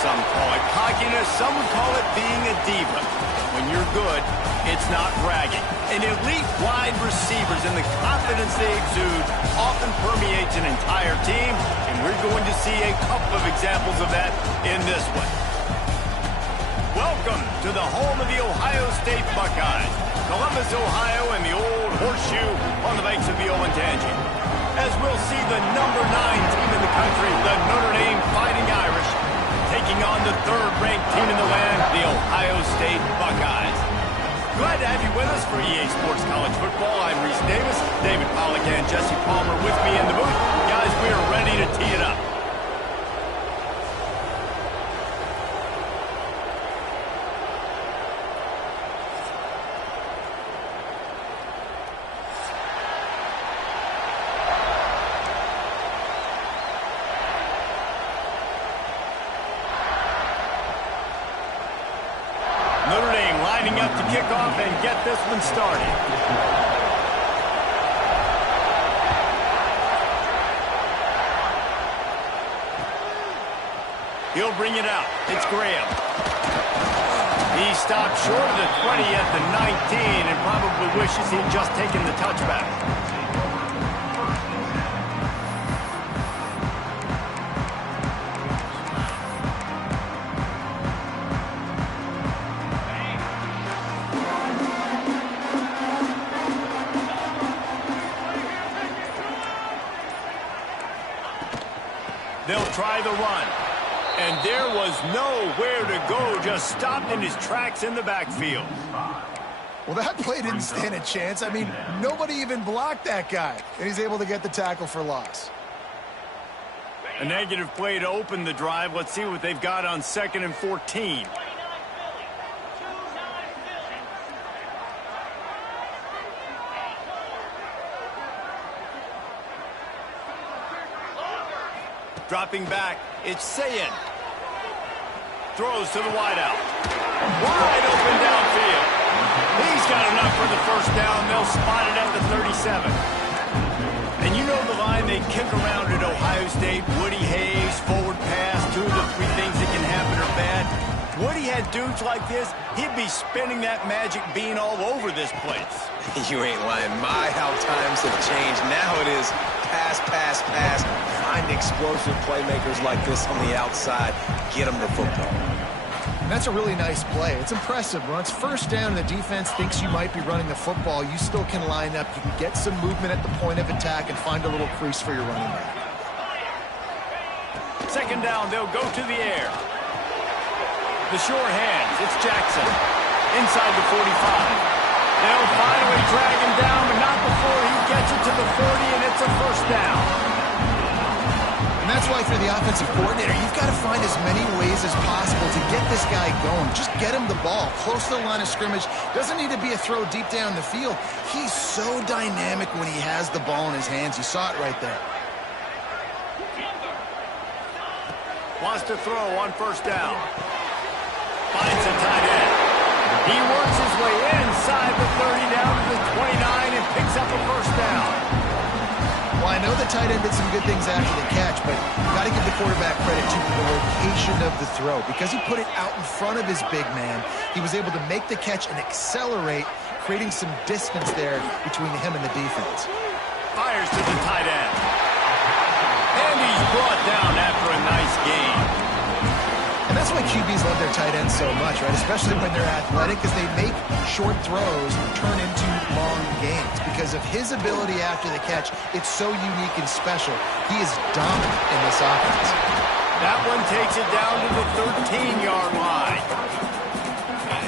Some call it cockiness, some would call it being a diva. When you're good, it's not bragging. And elite wide receivers and the confidence they exude often permeates an entire team, and we're going to see a couple of examples of that in this one. Welcome to the home of the Ohio State Buckeyes, Columbus, Ohio, and the old horseshoe on the banks of the Olentangy. As we'll see the number 9 team in the country, the Notre Dame Fighting Irish, taking on the third-ranked team in the land, the Ohio State Buckeyes. Glad to have you with us for EA Sports College Football. I'm Reese Davis, David Pollack and Jesse Palmer with me in the booth. Guys, we are ready to tee it up. Notre Dame lining up to kick off and get this one started. He'll bring it out. It's Graham. He stopped short of the 20 at the 19 and probably wishes he'd just taken the touchback. They'll try the run. And there was nowhere to go, just stopped in his tracks in the backfield. Well, that play didn't stand a chance. I mean, nobody even blocked that guy. And he's able to get the tackle for loss. A negative play to open the drive. Let's see what they've got on 2nd and 14. Dropping back, it's Sayin. Throws to the wideout. Wide open downfield. He's got enough for the first down. They'll spot it at the 37. And you know the line they kick around at Ohio State. Woody Hayes, forward pass, 2 of the 3 things that can happen are bad. Woody had dudes like this, he'd be spinning that magic bean all over this place. You ain't lying. My, how times have changed. Now it is pass, pass, pass. Find explosive playmakers like this on the outside. Get them the football. And that's a really nice play. It's impressive. When it's first down and the defense thinks you might be running the football, you still can line up. You can get some movement at the point of attack and find a little crease for your running back. 2nd down, they'll go to the air. The sure hands, it's Jackson. Inside the 45. They'll finally drag him down, but not before he gets it to the 40, and it's a first down. And that's why for the offensive coordinator, you've got to find as many ways as possible to get this guy going. Just get him the ball close to the line of scrimmage. Doesn't need to be a throw deep down the field. He's so dynamic when he has the ball in his hands. You saw it right there. Wants to throw on 1st down. Finds a tight end. He works his way inside the 30 down to the 29 and picks up a first down. Well, I know the tight end did some good things after the catch, but you've got to give the quarterback credit to the location of the throw. Because he put it out in front of his big man, he was able to make the catch and accelerate, creating some distance there between him and the defense. Fires to the tight end. And he's brought down after a nice gain. And that's why QBs love their tight ends so much, right? Especially when they're athletic, because they make short throws turn into long gains. Because of his ability after the catch, it's so unique and special. He is dominant in this offense. That one takes it down to the 13-yard line.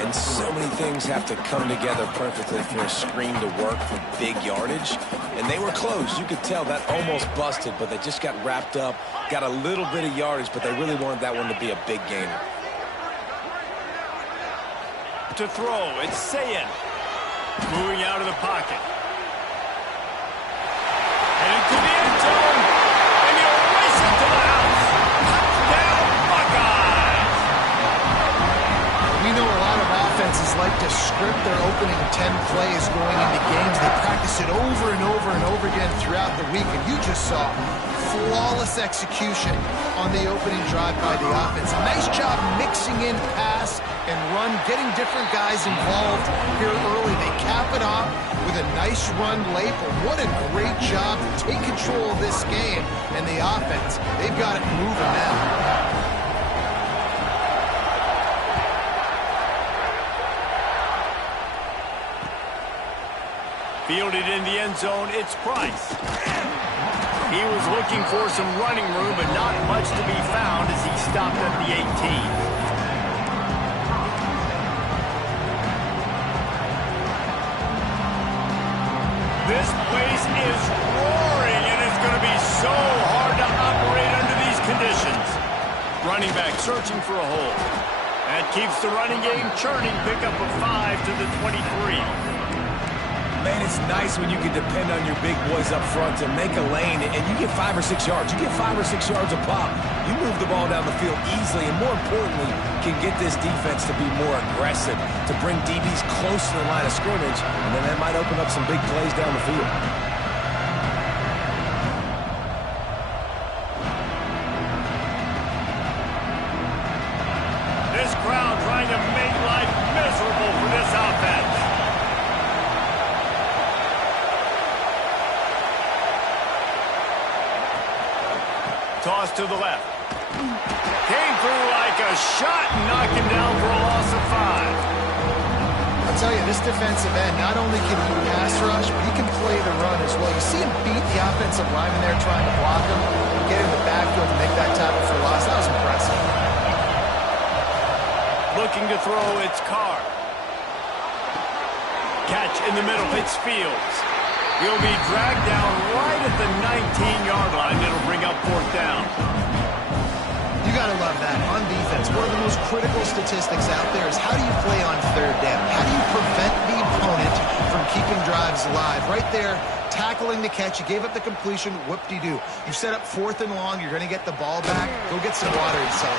And so many things have to come together perfectly for a screen to work for big yardage. And they were close. You could tell that almost busted, but they just got wrapped up, got a little bit of yardage, but they really wanted that one to be a big gainer. To throw, it's Sayin. Moving out of the pocket. Heading to the end zone. And he'll race it to the house. Touchdown, Buckeyes! We know a lot of offenses like to script their opening 10 plays going into games. They practice it over and over and over again throughout the week. And you just saw flawless execution on the opening drive by the offense. Nice job mixing in pass and run, getting different guys involved here early. They cap it off with a nice run late, but what a great job to take control of this game. And the offense, they've got it moving now. Fielded in the end zone, it's Price. He was looking for some running room, but not much to be found as he stopped at the 18. This place is roaring, and it's going to be so hard to operate under these conditions. Running back searching for a hole. That keeps the running game churning. Pick up a 5 to the 23. Man, it's nice when you can depend on your big boys up front to make a lane, and you get 5 or 6 yards. You get 5 or 6 yards a pop. You move the ball down the field easily, and more importantly, can get this defense to be more aggressive, to bring DBs close to the line of scrimmage, and then that might open up some big plays down the field. This crowd trying to make life miserable for this offense. Toss to the left. Came through like a shot, and knocked him down for a loss of 5. I'll tell you, this defensive end, not only can he pass rush, but he can play the run as well. You see him beat the offensive lineman there trying to block him, and get in the backfield to make that tackle for loss. That was impressive. Looking to throw, it's Carr. Catch in the middle, it's Fields. He'll be dragged down right at the 19-yard line. It'll bring up 4th down. You got to love that. On defense, one of the most critical statistics out there is how do you play on 3rd down? How do you prevent the opponent from keeping drives alive? Right there, tackling the catch. You gave up the completion. Whoop-de-doo. You set up 4th and long. You're going to get the ball back. Go get some water yourself.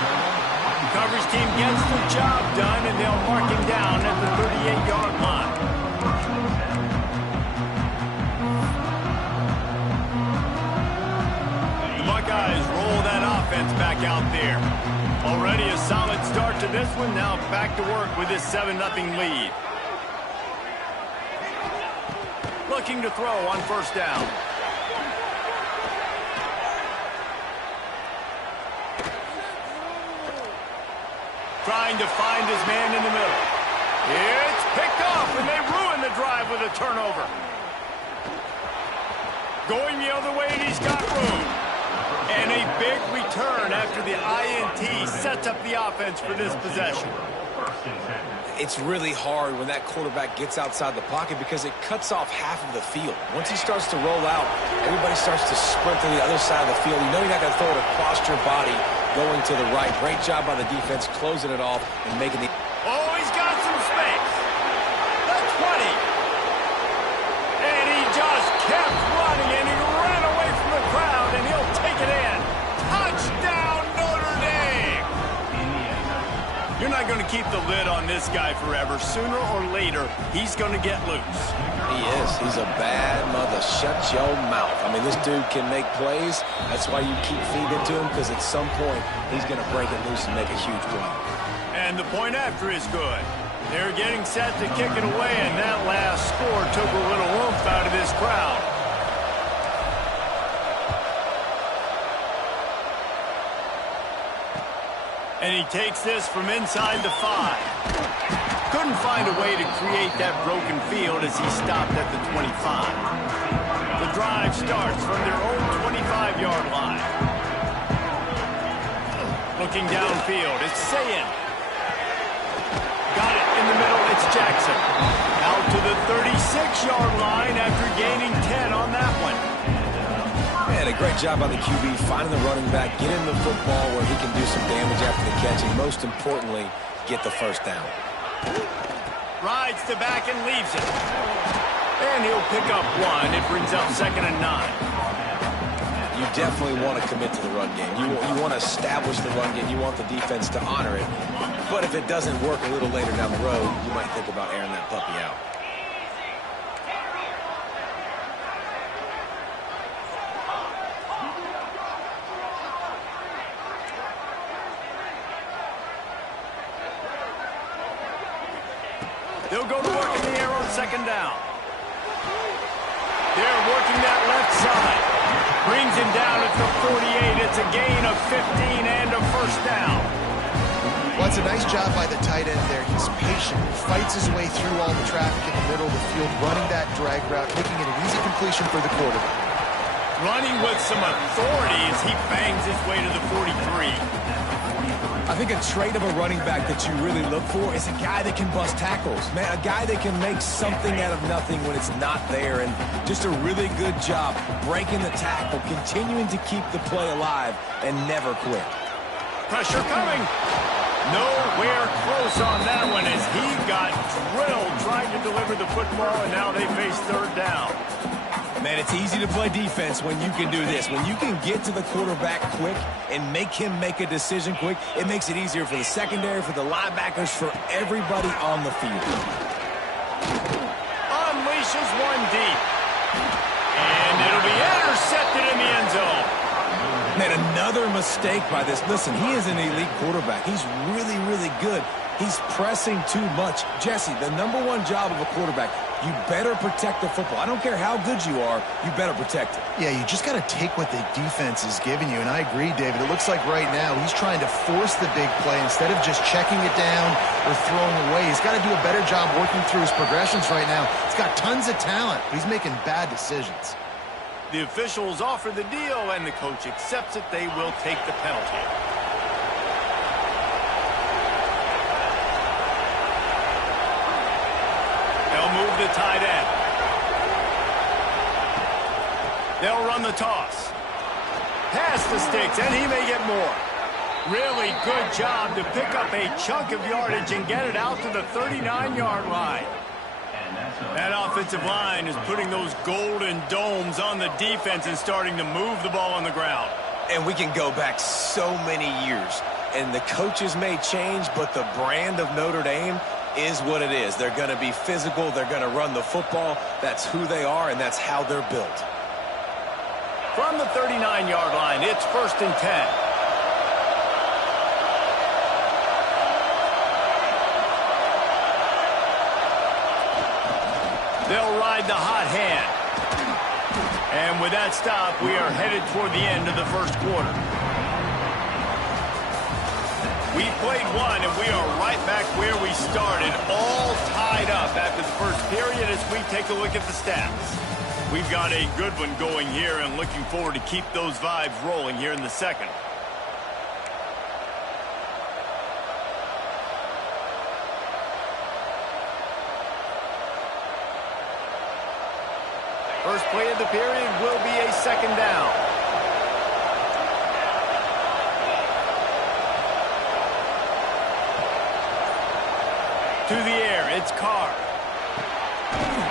Coverage team gets the job done, and they'll mark him down at the 38-yard line. Buckeyes roll that offense back out there. Already a solid start to this one. Now back to work with this 7-0 lead. Looking to throw on 1st down. Trying to find his man in the middle. It's picked off, and they ruin the drive with a turnover. Going the other way, and he's got room. And a big return after the INT sets up the offense for this possession. It's really hard when that quarterback gets outside the pocket because it cuts off half of the field. Once he starts to roll out, everybody starts to sprint to the other side of the field. You know you're not going to throw it across your body going to the right. Great job by the defense closing it off and making the... Oh, he's got some space. The 20. And he just kept running, and he ran away from the crowd, and he'll take it in. Touchdown, Notre Dame. You're not going to keep the lid on this guy forever. Sooner or later, he's going to get loose. He is. He's a bad mother. Shut your mouth. I mean, this dude can make plays. That's why you keep feeding it to him, because at some point, he's going to break it loose and make a huge play. And the point after is good. They're getting set to kick it away, and that last score took a little oomph out of this crowd. And he takes this from inside the 5. Couldn't find a way to create that broken field as he stopped at the 25. The drive starts from their own 25-yard line. Looking downfield, it's Sayin. Got it in the middle, it's Jackson. Out to the 36-yard line after gaining 10 on that one. Man, a great job by the QB finding the running back, get him the football where he can do some damage after the catch, and most importantly, get the 1st down. Rides the back and leaves it. And he'll pick up 1. It brings up 2nd and 9. You definitely want to commit to the run game. You want to establish the run game. You want the defense to honor it. But if it doesn't work a little later down the road, you might think about airing that puppy out. They'll go to work in the air on second down. They're working that left side. Brings him down at the 48. It's a gain of 15 and a first down. Well, it's a nice job by the tight end there. He's patient. He fights his way through all the traffic in the middle of the field, running that drag route, making it an easy completion for the quarterback. Running with some authority as he bangs his way to the 43. I think a trait of a running back that you really look for is a guy that can bust tackles. Man, a guy that can make something out of nothing when it's not there. And just a really good job breaking the tackle, continuing to keep the play alive, and never quit. Pressure coming. Nowhere close on that one as he got drilled trying to deliver the football, and now they face third down. Man, it's easy to play defense when you can do this. When you can get to the quarterback quick and make him make a decision quick, it makes it easier for the secondary, for the linebackers, for everybody on the field. Unleashes one deep. And it'll be intercepted in the end zone. Man, another mistake by this. Listen, he is an elite quarterback. He's really, really good. He's pressing too much. Jesse, the #1 job of a quarterback, you better protect the football. I don't care how good you are, you better protect it. Yeah, you just got to take what the defense is giving you, and I agree, David. It looks like right now he's trying to force the big play instead of just checking it down or throwing away. He's got to do a better job working through his progressions right now. He's got tons of talent, but he's making bad decisions. The officials offer the deal, and the coach accepts it. They will take the penalty. They'll move the tight end. They'll run the toss. Pass the sticks, and he may get more. Really good job to pick up a chunk of yardage and get it out to the 39-yard line. That offensive line is putting those golden domes on the defense and starting to move the ball on the ground. And we can go back so many years, and the coaches may change, but the brand of Notre Dame is what it is. They're going to be physical. They're going to run the football. That's who they are, and that's how they're built. From the 39-yard line, it's 1st and 10. They'll ride the hot hand. And with that stop, we are headed toward the end of the first quarter. We played one, and we are right back where we started, all tied up after the first period as we take a look at the stats. We've got a good one going here and looking forward to keep those vibes rolling here in the second. First play of the period will be a second down. To the air, it's Carr.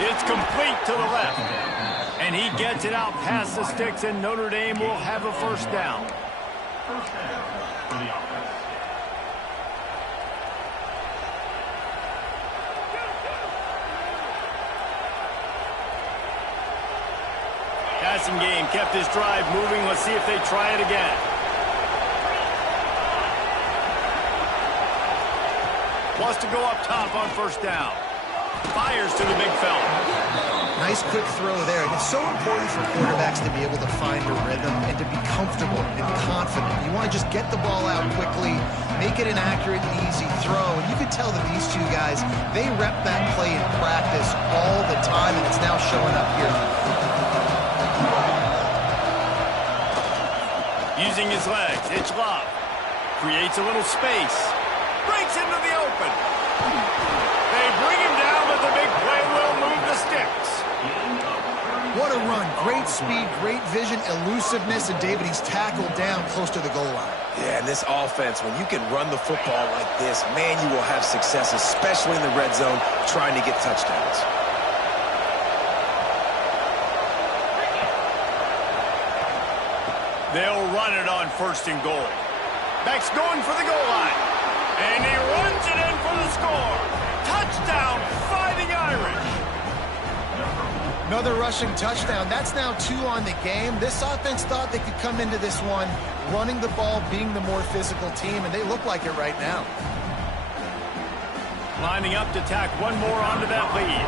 It's complete to the left. And he gets it out past the sticks, and Notre Dame will have a first down. First down for the offense. Passing game kept his drive moving. Let's see if they try it again. Wants to go up top on first down. Fires to the big fella. Nice quick throw there. And it's so important for quarterbacks to be able to find a rhythm and to be comfortable and confident. You want to just get the ball out quickly, make it an accurate and easy throw. And you can tell that these two guys, they rep that play in practice all the time, and it's now showing up here. Using his legs, it's Love. Creates a little space. Breaks into the open. They bring him down, but the big play will move the sticks. What a run. Great speed, great vision, elusiveness, and David, he's tackled down close to the goal line. Yeah, and this offense, when you can run the football like this, man, you will have success, especially in the red zone, trying to get touchdowns. They'll run it on 1st and goal. Beck's going for the goal line. And he runs it in for the score. Touchdown, Fighting Irish. Another rushing touchdown. That's now 2 on the game. This offense thought they could come into this one running the ball, being the more physical team, and they look like it right now. Lining up to tack one more onto that lead.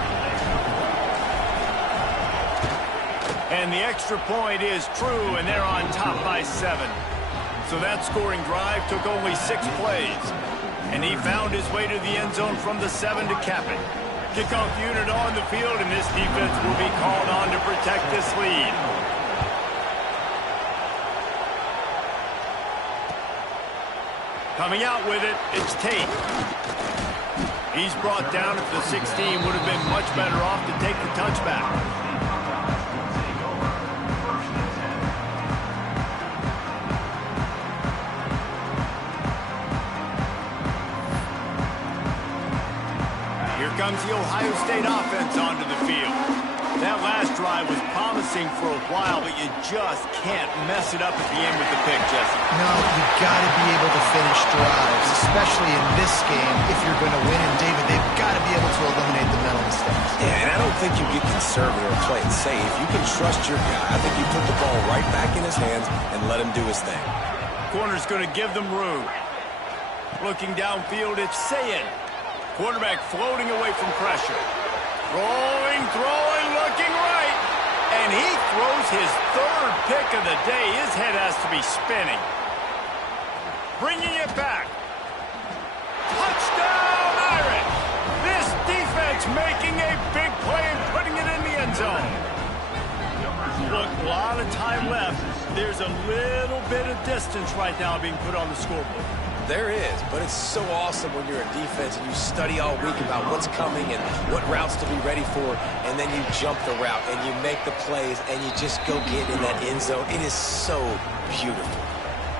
And the extra point is true, and they're on top by 7. So that scoring drive took only 6 plays. And he found his way to the end zone from the 7 to cap it. Kickoff unit on the field, and this defense will be called on to protect this lead. Coming out with it, it's Tate. He's brought down at the 16, would have been much better off to take the touchback. Here comes the Ohio State offense onto the field. That last drive was promising for a while, but you just can't mess it up at the end with the pick, Jesse. No, you've got to be able to finish drives, especially in this game if you're going to win. And, David, they've got to be able to eliminate the mental mistakes. Yeah, and I don't think you get conservative or play it safe. You can trust your guy. I think you put the ball right back in his hands and let him do his thing. Corner's going to give them room. Looking downfield, it's Sayin. Quarterback floating away from pressure. Throwing, looking right. And he throws his 3rd pick of the day. His head has to be spinning. Bringing it back. Touchdown, Irish! This defense making a big play and putting it in the end zone. Look, a lot of time left. There's a little bit of distance right now being put on the scoreboard. There is, but it's so awesome when you're a defense and you study all week about what's coming and what routes to be ready for, and then you jump the route and you make the plays and you just go get in that end zone. It is so beautiful.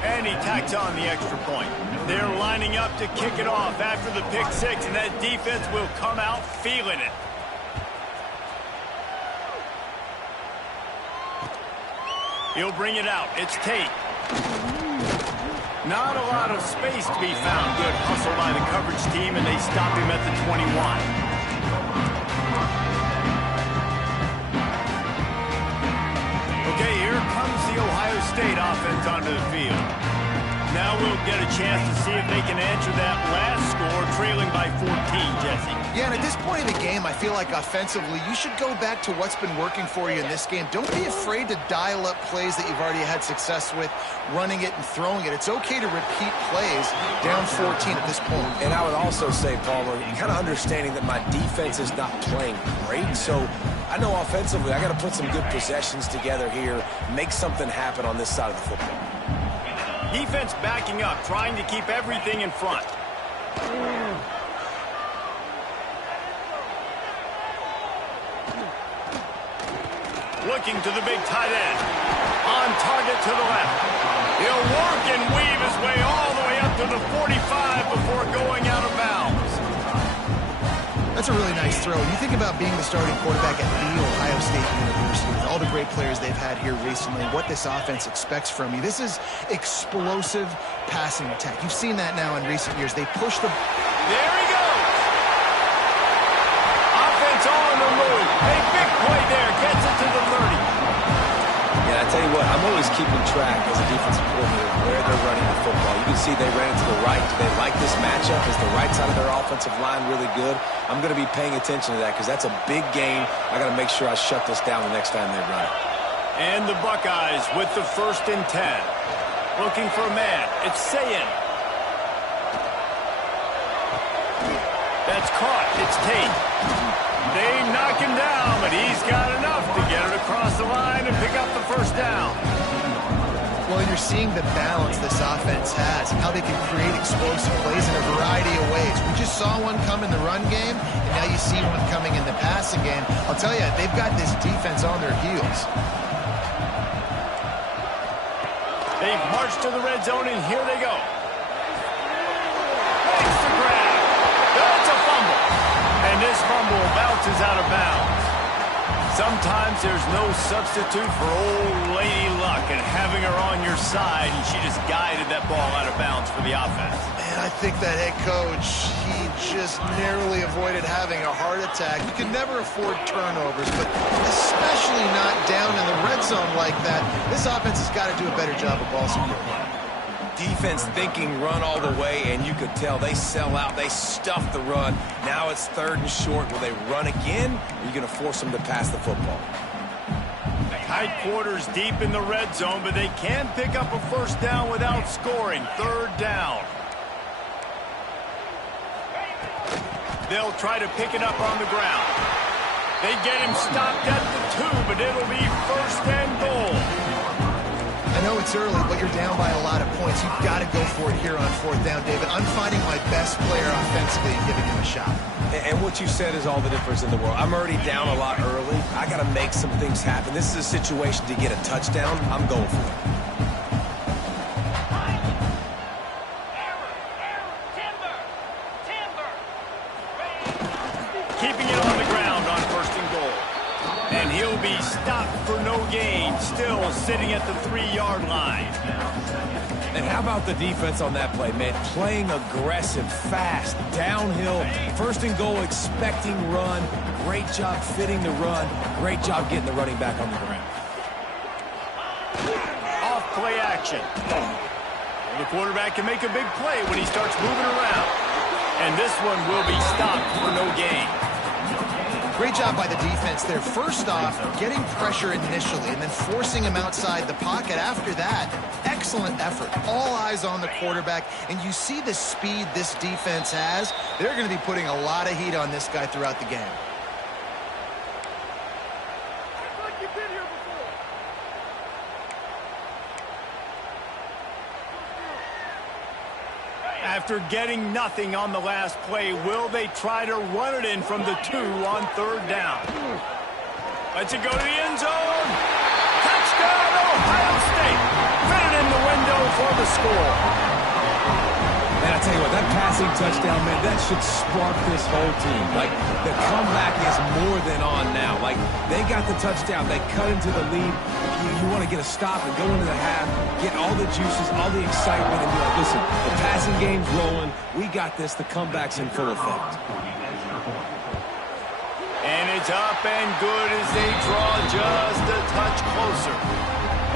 And he tacks on the extra point. They're lining up to kick it off after the pick 6, and that defense will come out feeling it. He'll bring it out. It's Tate. Not a lot of space to be found. Good hustle by the coverage team, and they stop him at the 21. Okay, here comes the Ohio State offense onto the field. Now we'll get a chance to see if they can answer that last score, trailing by 14, Jesse. Yeah, and at this point in the game, I feel like offensively, you should go back to what's been working for you in this game. Don't be afraid to dial up plays that you've already had success with, running it and throwing it. It's okay to repeat plays down 14 at this point. And I would also say, Palmer, kind of understanding that my defense is not playing great, so I know offensively I got to put some good possessions together here, make something happen on this side of the football. Defense backing up, trying to keep everything in front. Looking to the big tight end. On target to the left. He'll work and weave his way all the way up to the 45 before going out of bounds. That's a really nice throw. You think about being the starting quarterback at The Ohio State University, with all the great players they've had here recently, what this offense expects from you. This is explosive passing attack. You've seen that now in recent years. They push the... There he goes! Offense on the move. A big play there. Gets it to the 30. Yeah, I tell you what, I'm always keeping track as a defensive coordinator where they're running the football. You can see they ran it to the right. Do they like this matchup? Is the right side of their offensive line really good? I'm going to be paying attention to that because that's a big gain. I got to make sure I shut this down the next time they run it. And the Buckeyes with the 1st and 10. Looking for a man. It's Sayin. That's caught. It's Tate. They knock him down, but he's got enough to get it across the line and pick up the 1st down. Well, you're seeing the balance this offense has, how they can create explosive plays in a variety of ways. We just saw one come in the run game, and now you see one coming in the passing game. I'll tell you, they've got this defense on their heels. They've marched to the red zone, and here they go. Makes the grab. That's a fumble. And this fumble bounces out of bounds. Sometimes there's no substitute for old Lady Luck, and having her on your side, and she just guided that ball out of bounds for the offense. Man, I think that head coach, he just narrowly avoided having a heart attack. You can never afford turnovers, but especially not down in the red zone like that. This offense has got to do a better job of ball security. defense thinking run all the way, and you could tell they sell out. They stuff the run. Now it's 3rd and short. Will they run again, or are you going to force them to pass the football? Tight quarters deep in the red zone, but they can pick up a first down without scoring. 3rd down. They'll try to pick it up on the ground. They get him stopped at the 2, but it'll be 1st and goal. I know it's early, but you're down by a lot of points. You've got to go for it here on 4th down, David. I'm finding my best player offensively and giving him a shot. And what you said is all the difference in the world. I'm already down a lot early. I got to make some things happen. This is a situation to get a touchdown. I'm going for it. Keeping it on the ground on 1st and goal. And he'll be stopped for no gain, still sitting at the 3-yard line. And how about the defense on that play, man? Playing aggressive, fast, downhill, 1st and goal, expecting run. Great job fitting the run. Great job getting the running back on the ground. Off play action. The quarterback can make a big play when he starts moving around. And this one will be stopped for no gain. Great job by the defense there. First off, getting pressure initially and then forcing him outside the pocket after that. Excellent effort. All eyes on the quarterback. And you see the speed this defense has. They're going to be putting a lot of heat on this guy throughout the game. After getting nothing on the last play, will they try to run it in from the 2 on 3rd down? Let's it go to the end zone. Touchdown, Ohio State. Fitted in the window for the score. Man, I tell you what, that passing touchdown, man, that should spark this whole team. Like, the comeback is more than on now. Like, they got the touchdown. They cut into the lead. You want to get a stop and go into the half, get all the juices, all the excitement, and be like, listen, the passing game's rolling. We got this. The comeback's in full effect. And it's up and good as they draw just a touch closer.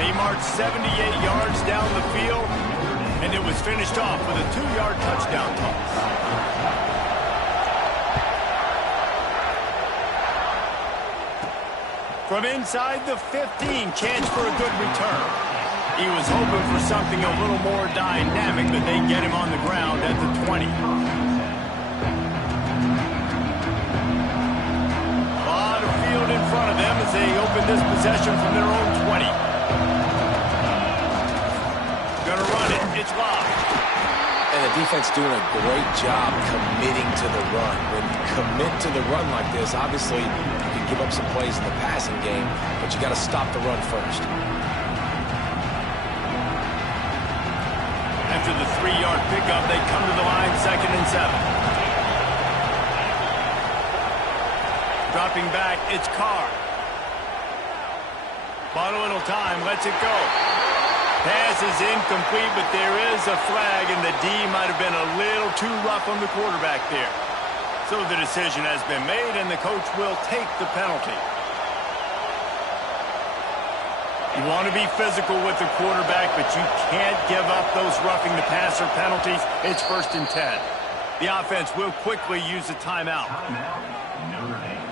They marched 78 yards down the field, and it was finished off with a 2-yard touchdown toss. From inside the 15, chance for a good return. He was hoping for something a little more dynamic, but they get him on the ground at the 20. A lot of field in front of them as they open this possession from their own 20. Gonna run it. It's locked. And the defense doing a great job committing to the run. When you commit to the run like this, obviously you can give up some plays in the passing game, but you got to stop the run first. After the 3-yard pickup, they come to the line, 2nd and 7. Dropping back, it's Carr. Bought a little time, lets it go. Pass is incomplete, but there is a flag, and the D might have been a little too rough on the quarterback there. So the decision has been made, and the coach will take the penalty. You want to be physical with the quarterback, but you can't give up those roughing the passer penalties. It's 1st and 10. The offense will quickly use a timeout. Notre Dame.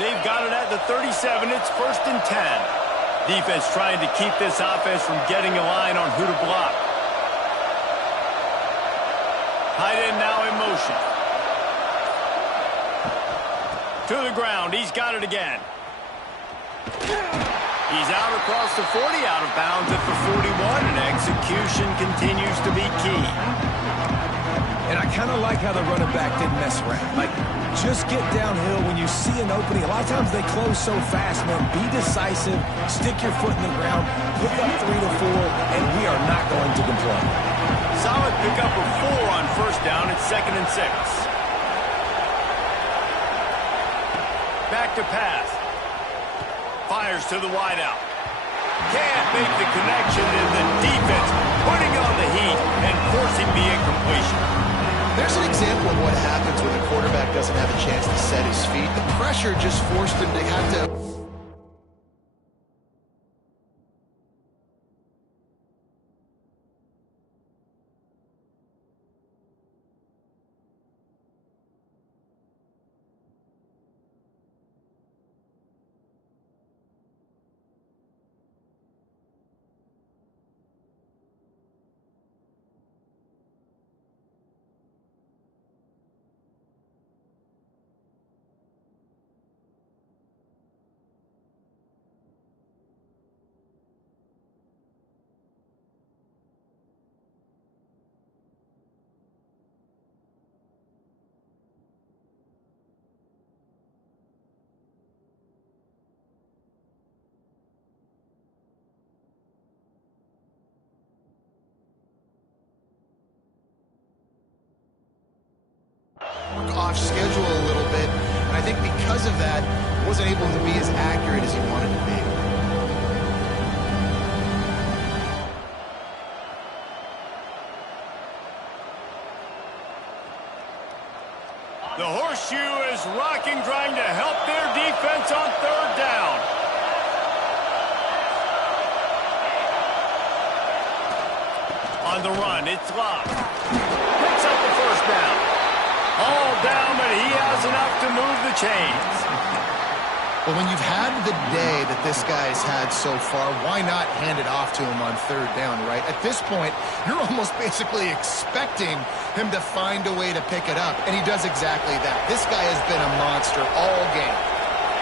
They've got it at the 37. It's 1st and 10. Defense trying to keep this offense from getting a line on who to block. Tight end now in motion. To the ground. He's got it again. He's out across the 40, out of bounds at the 41, and execution continues to be key. And I kind of like how the running back didn't mess around. Like, just get downhill when you see an opening. A lot of times they close so fast, man. Be decisive, stick your foot in the ground, pick up 3 to 4, and we are not going to complain. Solid pickup of 4 on 1st down. It's 2nd and 6. Back to pass. Fires to the wideout. Can't make the connection, and the defense putting on the heat and forcing the incompletion. There's an example of what happens when the quarterback doesn't have a chance to set his feet. The pressure just forced him to have to... off schedule a little bit, and I think because of that, wasn't able to be as accurate as he wanted to be. The horseshoe is rocking, trying to help their defense on third down. On the run, it's Locke. Picks up the first down. All down, but he has enough to move the chains. Well, when you've had the day that this guy's had so far, why not hand it off to him on third down, right? At this point, you're almost basically expecting him to find a way to pick it up, and he does exactly that. This guy has been a monster all game.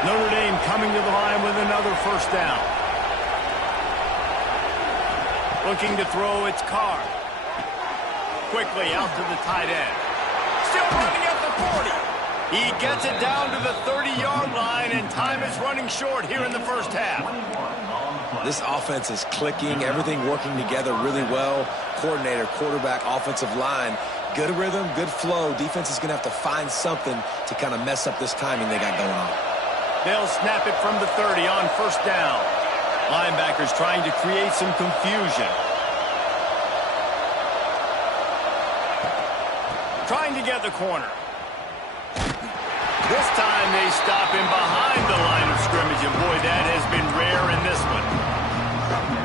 Notre Dame coming to the line with another first down. Looking to throw, it's Carr. Quickly out to the tight end. Still running at the 40. He gets it down to the 30-yard line, and time is running short here in the first half. This offense is clicking, everything working together really well. Coordinator, quarterback, offensive line, good rhythm, good flow. Defense is going to have to find something to kind of mess up this timing they got going on. They'll snap it from the 30 on first down. Linebackers trying to create some confusion. Trying to get the corner. This time they stop him behind the line of scrimmage, and boy, that has been rare in this one.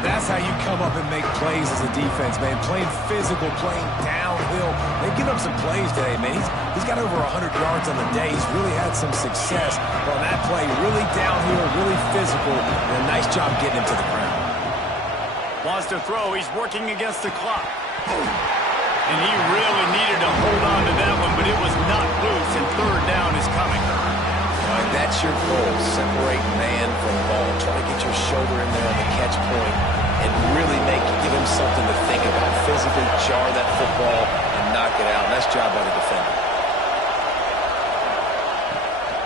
That's how you come up and make plays as a defense, man. Playing physical, playing downhill. They've given up some plays today, man. He's got over 100 yards on the day. He's really had some success on that play. Really downhill, really physical, and a nice job getting him to the ground. Wants to throw. He's working against the clock. And he really needed to hold on to that one, but it was not loose, and third down is coming. That's your goal. Separate man from ball. Try to get your shoulder in there on the catch point and really give him something to think about. Physically jar that football and knock it out. Nice job by the defender.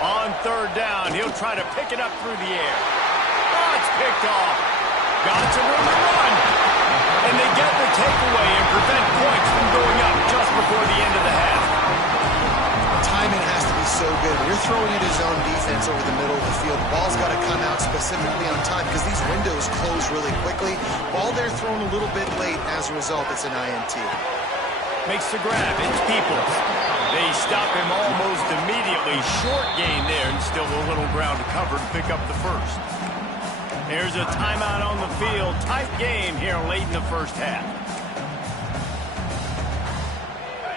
On third down, he'll try to pick it up through the air. Oh, it's picked off. Got some room to run. And they get the takeaway and prevent points from going up just before the end of the half. Timing has to be so good. When you're throwing it his own defense over the middle of the field, the ball's got to come out specifically on time because these windows close really quickly. Ball there thrown a little bit late. As a result, it's an INT. Makes the grab. It's Peoples. They stop him almost immediately. Short gain there, and still a little ground to cover to pick up the first. There's a timeout on the field. Tight game here late in the first half.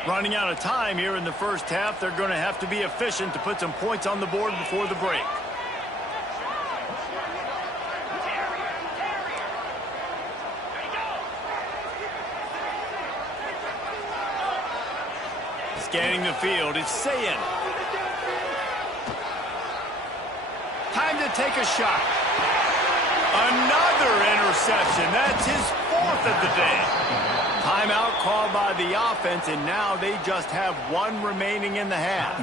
Running out of time here in the first half. They're going to have to be efficient to put some points on the board before the break. Scanning the field, it's Sayin. Time to take a shot. Another interception. That's his fourth of the day. Timeout called by the offense, and now they just have one remaining in the half.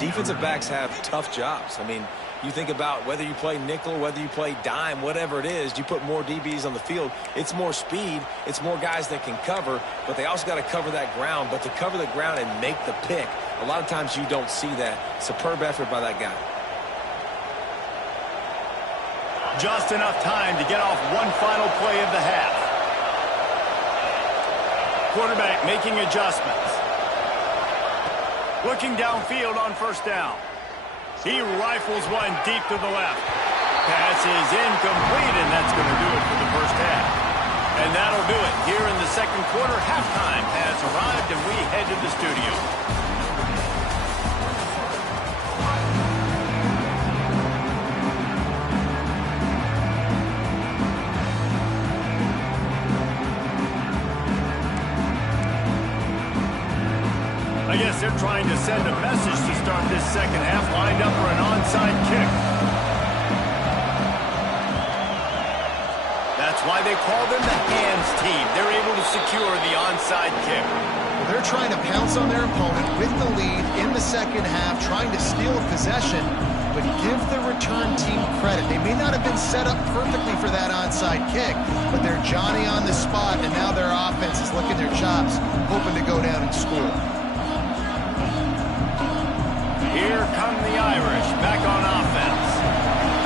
Defensive backs have tough jobs. I mean, you think about whether you play nickel, whether you play dime, whatever it is, you put more DBs on the field. It's more speed. It's more guys that can cover, but they also got to cover that ground. But to cover the ground and make the pick, a lot of times you don't see that. Superb effort by that guy. Just enough time to get off one final play of the half. Quarterback making adjustments. Looking downfield on first down. He rifles one deep to the left. Pass is incomplete, and that's going to do it for the first half. And that'll do it. Here in the second quarter, halftime has arrived, and we head to the studio. I guess they're trying to send a message to start this second half, lined up for an onside kick. That's why they call them the hands team. They're able to secure the onside kick. Well, they're trying to pounce on their opponent with the lead in the second half, trying to steal a possession, but give the return team credit. They may not have been set up perfectly for that onside kick, but they're Johnny on the spot, and now their offense is licking their chops, hoping to go down and score. Here come the Irish, back on offense.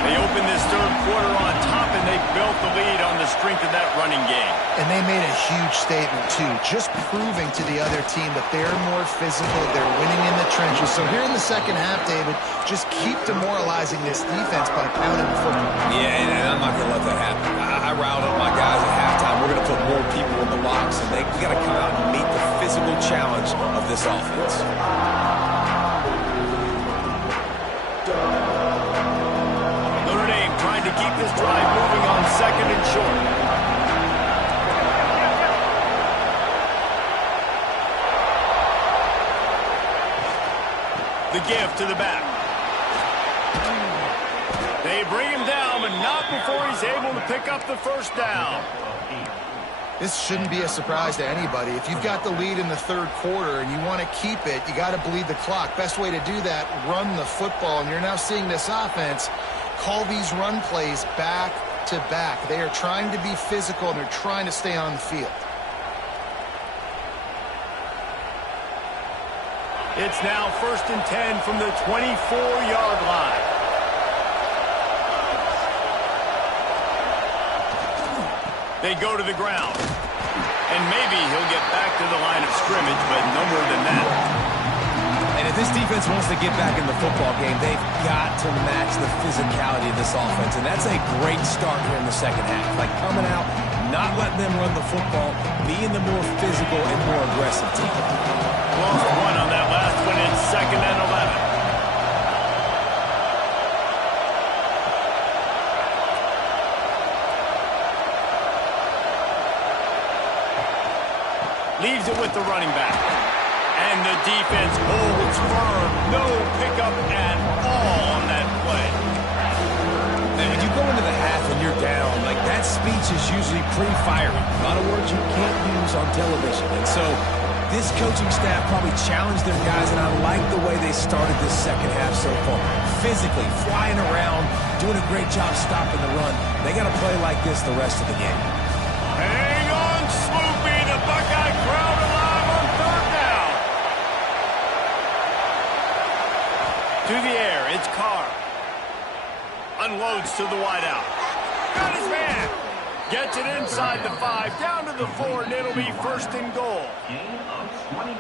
They open this third quarter on top, and they built the lead on the strength of that running game. And they made a huge statement, too, just proving to the other team that they're more physical, they're winning in the trenches. So here in the second half, David, just keep demoralizing this defense by pounding the football. Yeah, and I'm not going to let that happen. I riled up my guys at halftime. We're going to put more people in the box, and they got to come out and meet the physical challenge of this offense. Notre Dame trying to keep this drive moving on second and short. The give to the back. They bring him down, but not before he's able to pick up the first down. This shouldn't be a surprise to anybody. If you've got the lead in the third quarter and you want to keep it, you got to bleed the clock. Best way to do that, run the football. And you're now seeing this offense call these run plays back to back. They are trying to be physical, and they're trying to stay on the field. It's now 1st and 10 from the 24-yard line. They go to the ground. And maybe he'll get back to the line of scrimmage, but no more than that. And if this defense wants to get back in the football game, they've got to match the physicality of this offense. And that's a great start here in the second half. Like coming out, not letting them run the football, being the more physical and more aggressive team. Lost one on that last one in 2nd and 11. Leaves it with the running back. And the defense holds firm. No pickup at all on that play. And when you go into the half and you're down, like that speech is usually pretty fiery. A lot of words you can't use on television. And so this coaching staff probably challenged their guys, and I like the way they started this second half so far. Physically, flying around, doing a great job stopping the run. They got to play like this the rest of the game. Hang on, Sloopy. The Buckeye crowd alive on third down. To the air, it's Carr. Unloads to the wideout. Got his man. Gets it inside the 5, down to the 4, and it'll be 1st and goal.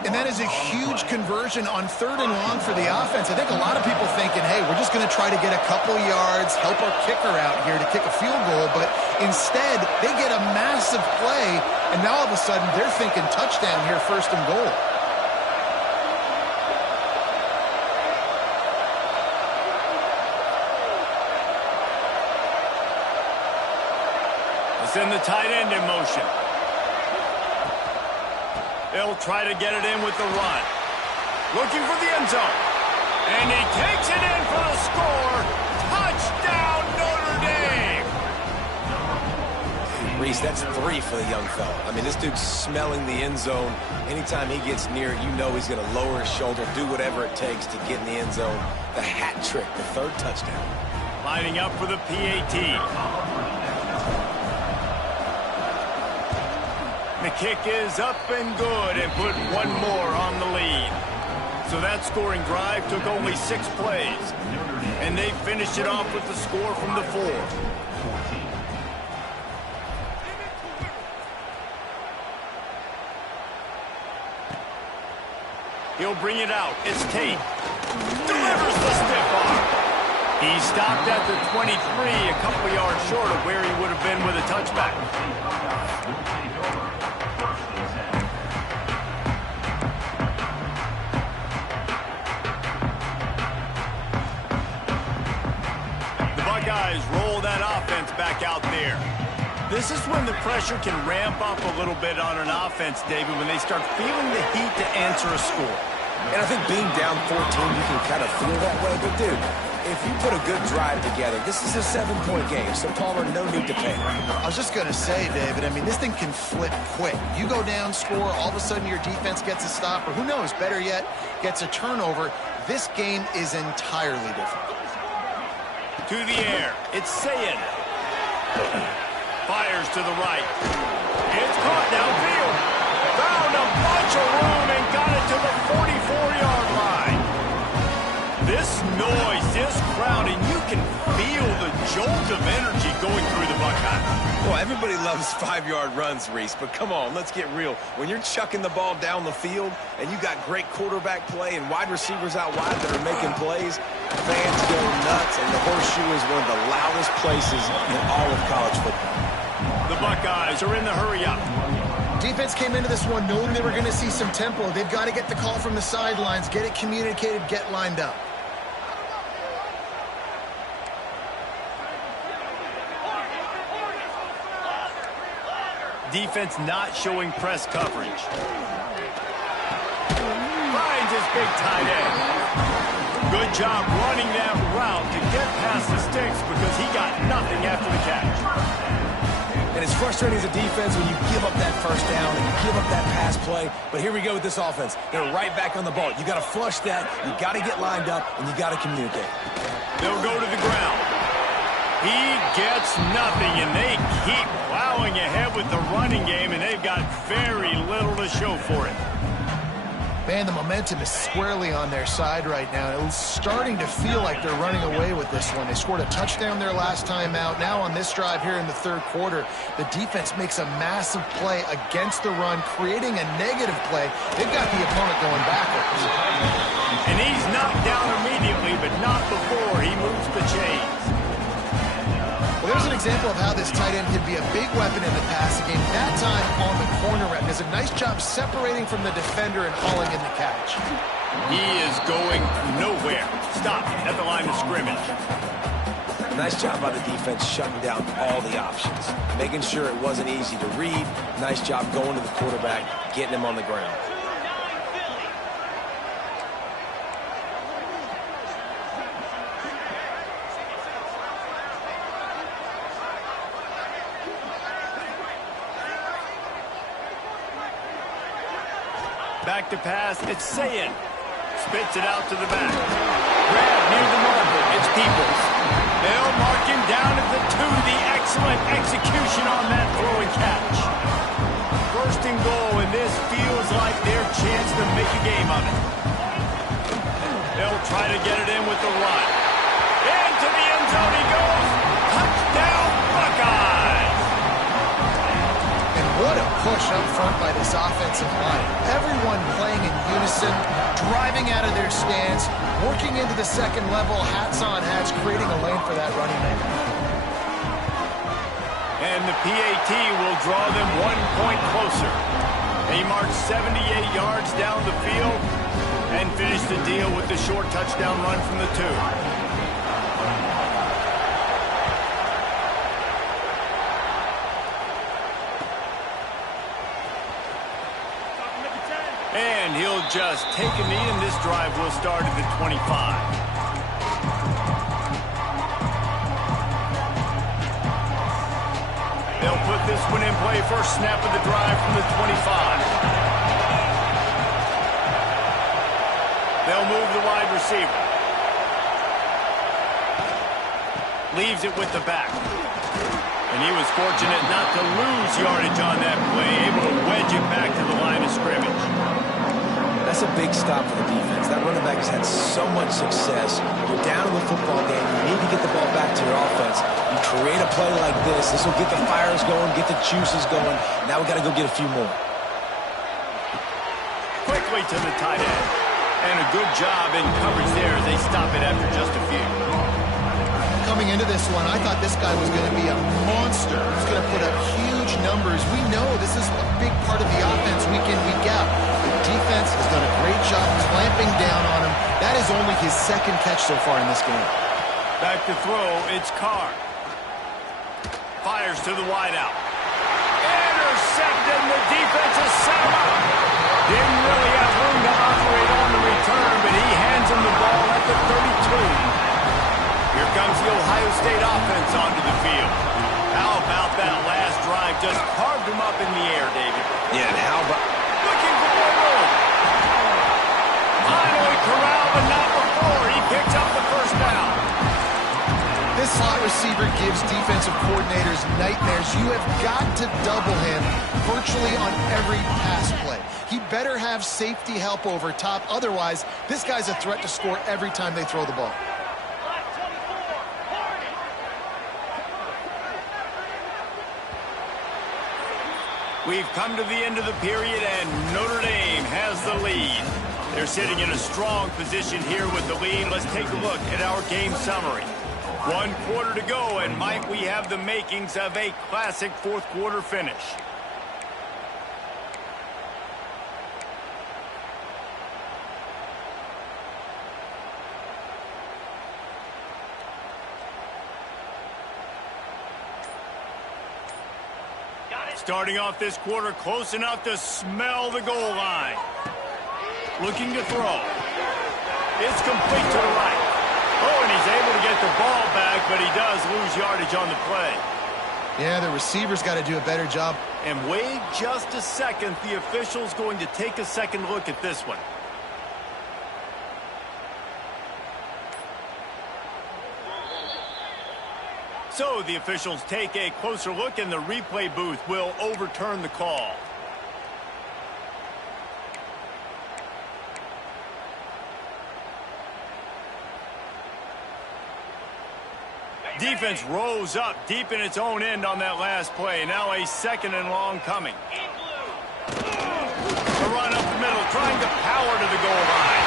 And that is a huge conversion on 3rd and long for the offense. I think a lot of people thinking, hey, we're just going to try to get a couple yards, help our kicker out here to kick a field goal. But instead, they get a massive play, and now all of a sudden they're thinking touchdown here, 1st and goal. Send the tight end in motion. They'll try to get it in with the run. Looking for the end zone. And he takes it in for the score. Touchdown, Notre Dame. Reese, that's 3 for the young fella. I mean, this dude's smelling the end zone. Anytime he gets near it, you know he's going to lower his shoulder, do whatever it takes to get in the end zone. The hat trick, the 3rd touchdown. Lining up for the PAT. The kick is up and good, and put one more on the lead. So that scoring drive took only 6 plays, and they finished it off with the score from the 4. He'll bring it out. It's Tate. Delivers the stiff arm. He stopped at the 23, a couple of yards short of where he would have been with a touchback. The Buckeyes roll that offense back out there. This is when the pressure can ramp up a little bit on an offense, David, when they start feeling the heat to answer a score. And I think being down 14, you can kind of feel that way. But, dude, if you put a good drive together, this is a 7-point game, so Palmer, no need to panic. I was just going to say, David, I mean, this thing can flip quick. You go down, score, all of a sudden your defense gets a stop, or who knows, better yet, gets a turnover. This game is entirely different. To the air, it's Sayin. Fires to the right. It's caught downfield. Found a bunch of room and got it to the 44-yard line. This noise, this crowd, and you can feel the jolt of energy going through the Buckeyes. Well, everybody loves 5-yard runs, Reese, but come on, let's get real. When you're chucking the ball down the field and you got great quarterback play and wide receivers out wide that are making plays, fans go nuts, and the Horseshoe is one of the loudest places in all of college football. The Buckeyes are in the hurry-up. Defense came into this one knowing they were going to see some tempo. They've got to get the call from the sidelines, get it communicated, get lined up. Defense not showing press coverage. Finds his big tight end. Good job running that route to get past the sticks because he got nothing after the catch. And it's frustrating as a defense when you give up that first down and you give up that pass play. But here we go with this offense. They're right back on the ball. You got to flush that. You got to get lined up, and you got to communicate. They'll go to the ground. He gets nothing, and they keep plowing ahead with the running game, and they've got very little to show for it. Man, the momentum is squarely on their side right now. It's starting to feel like they're running away with this one. They scored a touchdown their last time out. Now on this drive here in the third quarter, the defense makes a massive play against the run, creating a negative play. They've got the opponent going backwards. And he's knocked down immediately, but not before he moves the chains. Well, there's an example of how this tight end can be a big weapon in the passing game. That time on the corner route. Does a nice job separating from the defender and hauling in the catch. He is going nowhere. Stop at the line of scrimmage. Nice job by the defense shutting down all the options, making sure it wasn't easy to read. Nice job going to the quarterback, getting him on the ground. Back to pass, it's Sayin. Spits it out to the back. Grab near the marker, it's Peoples. They'll mark him down at the 2. The excellent execution on that throw and catch. First and goal, and this feels like their chance to make a game of it. They'll try to get it in with the run. Into the end zone he goes. Touchdown, Buckeyes! And what a push up front by this offensive line. Everyone playing in unison, driving out of their stance, working into the second level, hats on hats, creating a lane for that running back. And the PAT will draw them 1 point closer. They march 78 yards down the field and finish the deal with the short touchdown run from the 2. And he'll just take a knee, and this drive will start at the 25. They'll put this one in play. First snap of the drive from the 25. They'll move the wide receiver. Leaves it with the back. And he was fortunate not to lose yardage on that play, able to wedge it back to the line of scrimmage. That's a big stop for the defense. That running back has had so much success. You're down in the football game. You need to get the ball back to your offense. You create a play like this. This will get the fires going, get the juices going. Now we got to go get a few more. Quickly to the tight end. And a good job in coverage there as they stop it after just a few. Coming into this one, I thought this guy was going to be a monster. He's going to put up huge numbers. We know this is a big part of the offense week in, week out. The defense has done a great job clamping down on him. That is only his second catch so far in this game. Back to throw, it's Carr. Fires to the wideout. Intercepted, and the defense is set him up. Didn't really have room to operate on the return, but he hands him the ball at the 32. Here comes the Ohio State offense onto the field. How about that last drive? Just carved him up in the air, David. Yeah, and how about... Looking for more room. Finally corralled, but not before. He picks up the first down. This slot receiver gives defensive coordinators nightmares. You have got to double him virtually on every pass play. He better have safety help over top. Otherwise, this guy's a threat to score every time they throw the ball. We've come to the end of the period, and Notre Dame has the lead. They're sitting in a strong position here with the lead. Let's take a look at our game summary. 1 quarter to go, and might we have the makings of a classic fourth quarter finish. Starting off this quarter close enough to smell the goal line. Looking to throw. It's complete to the right. Oh, and he's able to get the ball back, but he does lose yardage on the play. Yeah, the receiver's got to do a better job. And wait just a second. The official's going to take a second look at this one. So the officials take a closer look, and the replay booth will overturn the call. Defense rose up deep in its own end on that last play. Now a second and long coming. A run up the middle, trying to power to the goal line.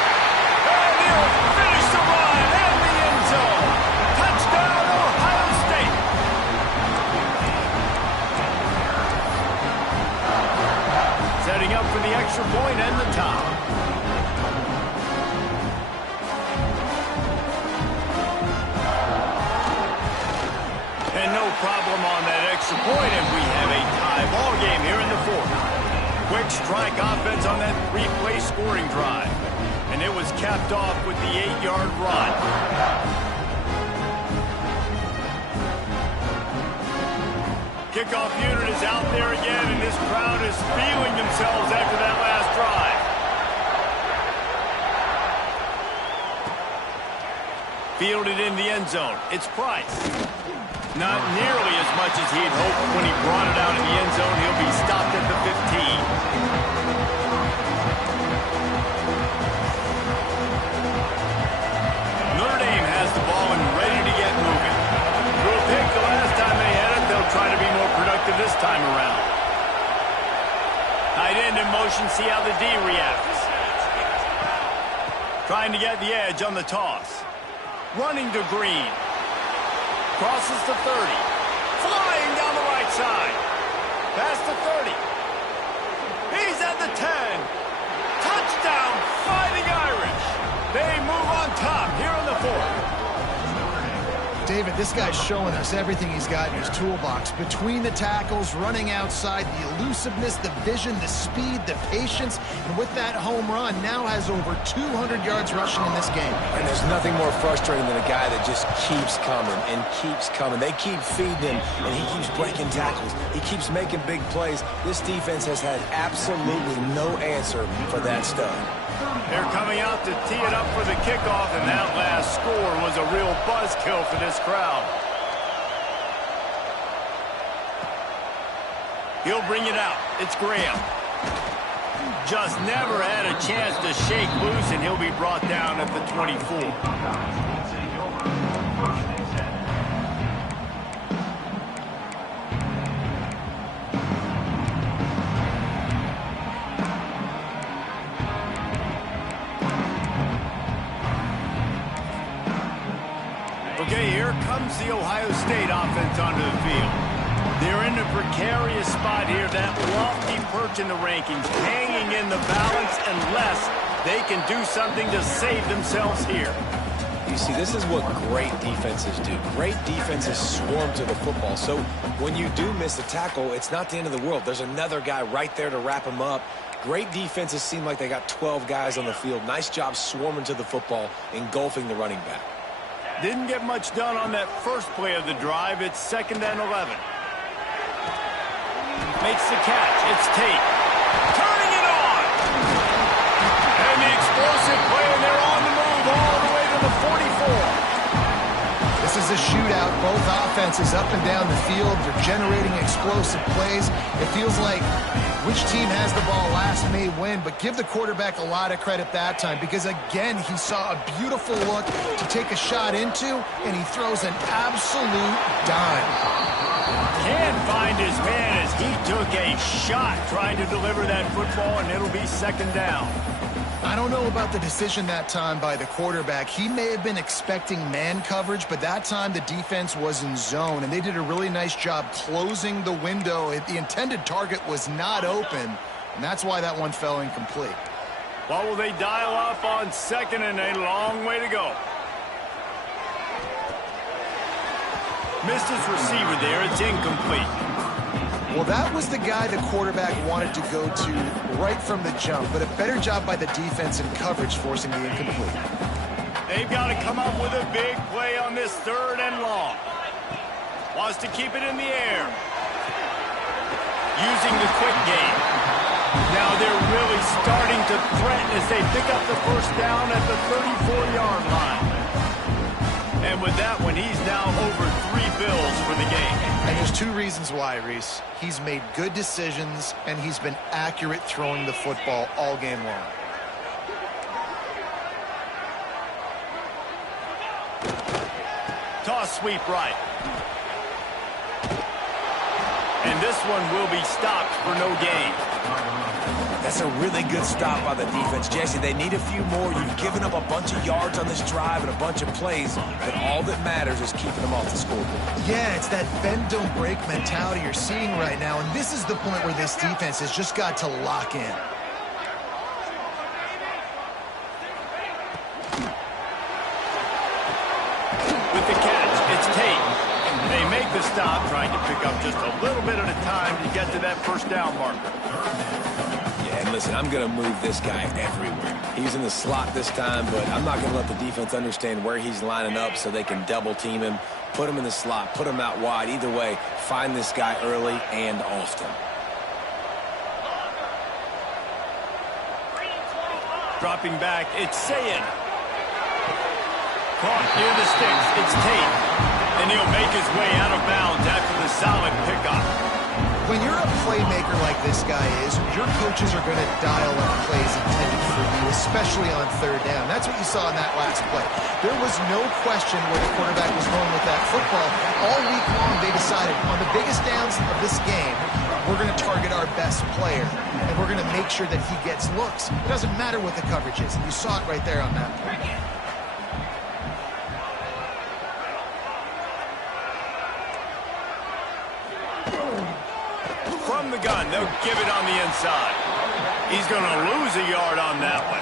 And he'll finish the run in the end zone. Touchdown, Ohio State. Setting up for the extra point and the tie. And no problem on that extra point, and we have a tie ball game here in the fourth. Quick strike offense on that three-play scoring drive. And it was capped off with the 8-yard run. Kickoff unit is out there again, and this crowd is feeling themselves after that last drive. Fielded in the end zone. It's Price. Not nearly as much as he had hoped when he brought it out in the end zone. He'll be stopped at the 15. Notre Dame has the ball and ready to get moving. Threw a pick the last time they had it. They'll try to be more productive this time around. Tight end in motion. See how the D reacts. Trying to get the edge on the toss. Running to Green. Crosses the 30. Flying down the right side. Past the 30. He's at the 10. Touchdown, Fighting Irish. They move on top here in the fourth. David, this guy's showing us everything he's got in his toolbox. Between the tackles, running outside, the elusiveness, the vision, the speed, the patience. And with that home run, now has over 200 yards rushing in this game. And there's nothing more frustrating than a guy that just keeps coming and keeps coming. They keep feeding him, and he keeps breaking tackles. He keeps making big plays. This defense has had absolutely no answer for that stud. They're coming out to tee it up for the kickoff, and that last score was a real buzzkill for this crowd. He'll bring it out. It's Graham. Just never had a chance to shake loose, and he'll be brought down at the 24. comes the Ohio State offense onto the field. They're in a precarious spot here, that lofty perch in the rankings, hanging in the balance unless they can do something to save themselves here. You see, this is what great defenses do. Great defenses swarm to the football. So when you do miss a tackle, it's not the end of the world. There's another guy right there to wrap him up. Great defenses seem like they got 12 guys on the field. Nice job swarming to the football, engulfing the running back. Didn't get much done on that first play of the drive. It's 2nd and 11. Makes the catch. It's Tate. Turning it on. And the explosive play, and they're on the move all the way to the 44. This is a shootout. Both offenses up and down the field. They're generating explosive plays. It feels like which team has the ball last may win, but give the quarterback a lot of credit that time because, again, he saw a beautiful look to take a shot into, and he throws an absolute dime. Can't find his man as he took a shot trying to deliver that football, and it'll be 2nd down. I don't know about the decision that time by the quarterback. He may have been expecting man coverage, but that time the defense was in zone, and they did a really nice job closing the window. The intended target was not open, and that's why that one fell incomplete. What will they dial up on 2nd and a long way to go? Missed his receiver there. It's incomplete. Well, that was the guy the quarterback wanted to go to right from the jump, but a better job by the defense in coverage forcing the incomplete. They've got to come up with a big play on this 3rd and long. Wants to keep it in the air. Using the quick game. Now they're really starting to threaten as they pick up the 1st down at the 34-yard line. And with that one, he's now over 3 bills for the game. And there's 2 reasons why, Reese. He's made good decisions, and he's been accurate throwing the football all game long. Toss sweep right. And this one will be stopped for no gain. That's a really good stop by the defense. Jesse, they need a few more. You've given up a bunch of yards on this drive and a bunch of plays, but all that matters is keeping them off the scoreboard. Yeah, it's that bend, don't break mentality you're seeing right now, and this is the point where this defense has just got to lock in. With the catch, it's Tate. They make the stop, trying to pick up just a little bit at a time to get to that 1st down marker. And listen, I'm going to move this guy everywhere. He's in the slot this time, but I'm not going to let the defense understand where he's lining up so they can double team him, put him in the slot, put him out wide. Either way, find this guy early and often. Dropping back, it's Sayin. Caught near the sticks, it's Tate. And he'll make his way out of bounds after the solid pickup. When you're a playmaker like this guy is, your coaches are going to dial up plays intended for you, especially on 3rd down. That's what you saw in that last play. There was no question where the quarterback was going with that football. All week long, they decided on the biggest downs of this game, we're going to target our best player, and we're going to make sure that he gets looks. It doesn't matter what the coverage is, and you saw it right there on that play. From the gun, they'll give it on the inside. He's going to lose a yard on that one.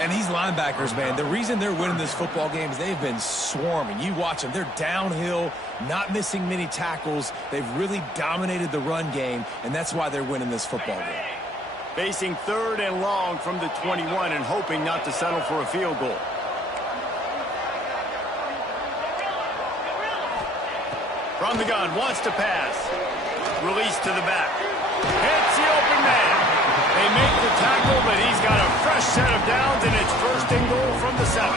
And these linebackers, man, the reason they're winning this football game is they've been swarming. You watch them. They're downhill, not missing many tackles. They've really dominated the run game, and that's why they're winning this football game. Facing 3rd and long from the 21 and hoping not to settle for a field goal. From the gun, wants to pass. Release to the back. Hits the open man. They make the tackle, but he's got a fresh set of downs, and it's 1st and goal from the 7.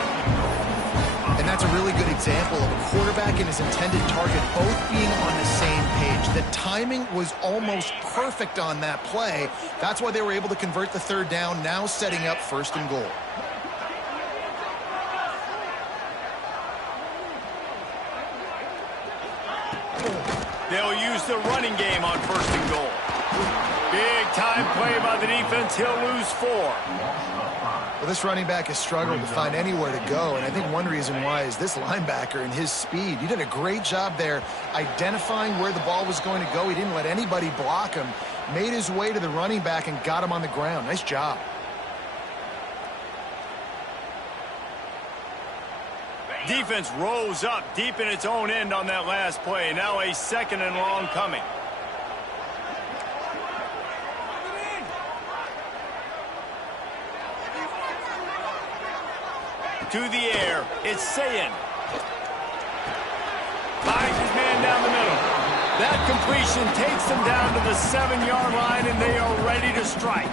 And that's a really good example of a quarterback and his intended target both being on the same page. The timing was almost perfect on that play. That's why they were able to convert the 3rd down, now setting up 1st and goal. They'll use the running game on 1st and goal. Big time play by the defense. He'll lose 4. Well, this running back has struggled to find anywhere to go, and I think one reason why is this linebacker and his speed. You did a great job there identifying where the ball was going to go. He didn't let anybody block him, made his way to the running back and got him on the ground. Nice job. Defense rose up deep in its own end on that last play. Now a 2nd and long coming. To the air, it's Sayin. Finds his man down the middle. That completion takes them down to the 7-yard line, and they are ready to strike.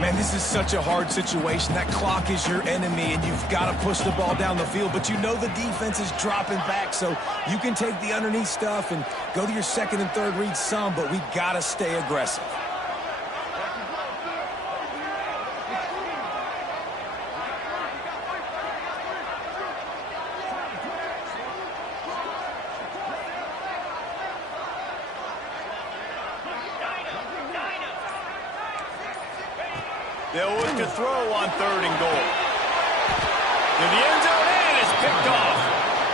Man, this is such a hard situation. That clock is your enemy, and you've got to push the ball down the field. But you know the defense is dropping back, so you can take the underneath stuff and go to your 2nd and 3rd read some, but we got to stay aggressive. They'll look to throw on 3rd and goal. To the end zone, and it's picked off.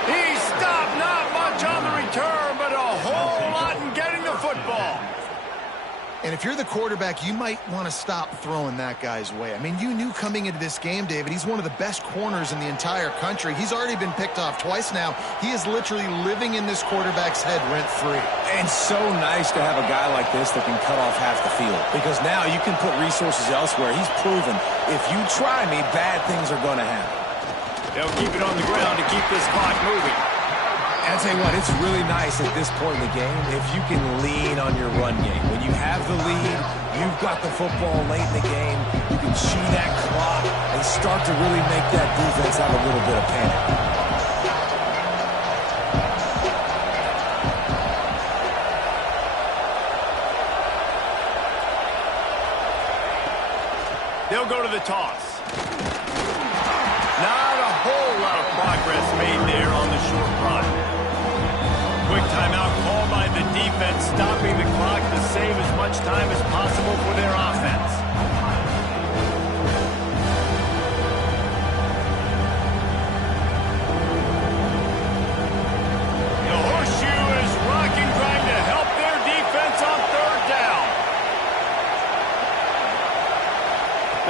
He stopped, not much on the return, but a whole lot in getting the football. And if you're the quarterback, you might want to stop throwing that guy's way. I mean, you knew coming into this game, David, he's one of the best corners in the entire country. He's already been picked off twice now. He is literally living in this quarterback's head rent-free. And so nice to have a guy like this that can cut off half the field, because now you can put resources elsewhere. He's proven if you try me, bad things are going to happen. They'll keep it on the ground to keep this clock moving. I'll tell you what, it's really nice at this point in the game if you can lean on your run game. When you have the lead, you've got the football late in the game, you can chew that clock and start to really make that defense have a little bit of panic. They'll go to the toss. Not a whole lot of progress made there on the short run. Quick timeout called by the defense, stopping the clock to save as much time as possible for their offense. The horseshoe is rocking, trying to help their defense on 3rd down.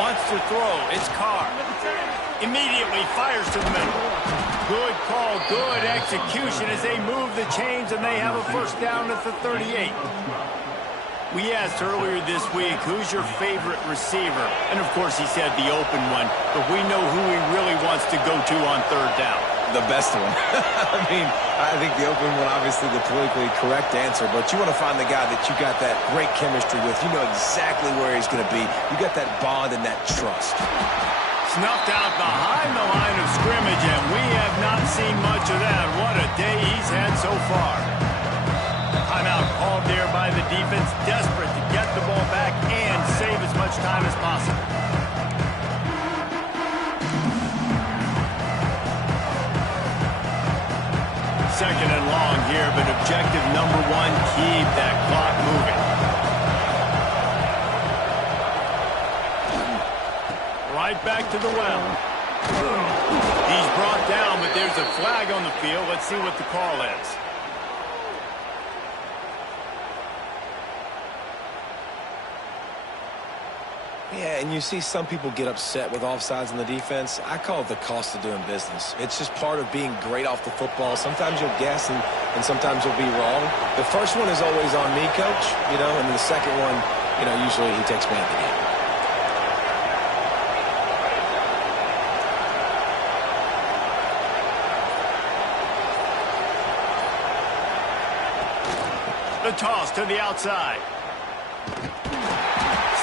Wants to throw. It's Carr. Immediately fires to the middle. Good call, good execution as they move the chains and they have a 1st down at the 38. We asked earlier this week, who's your favorite receiver? And of course he said the open one, but we know who he really wants to go to on 3rd down. The best one. I mean, I think the open one, obviously the politically correct answer, but you want to find the guy that you got that great chemistry with. You know exactly where he's going to be. You got that bond and that trust. Snuffed out behind the line of scrimmage, and we have not seen much of that. What a day he's had so far. Timeout called there by the defense, desperate to get the ball back and save as much time as possible. Second and long here, but objective number 1, keep that clock moving. Right back to the well. He's brought down, but there's a flag on the field. Let's see what the call is. Yeah, and you see some people get upset with offsides in the defense. I call it the cost of doing business. It's just part of being great off the football. Sometimes you'll guess and sometimes you'll be wrong. The first one is always on me, coach, you know, and the second one, you know, usually he takes me out of the game. The toss to the outside.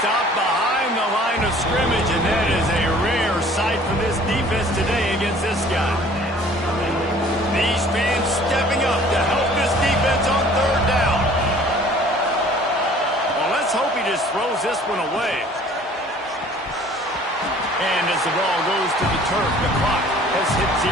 Stopped behind the line of scrimmage, and that is a rare sight for this defense today against this guy. These fans stepping up to help this defense on 3rd down. Well, let's hope he just throws this one away. And as the ball goes to the turf, the clock has hit 0.